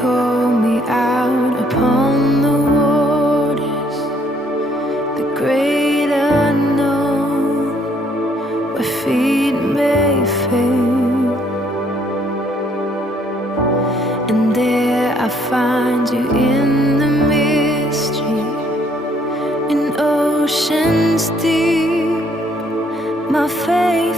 call me out upon the waters, the great unknown, where feet may fail. And there I find you in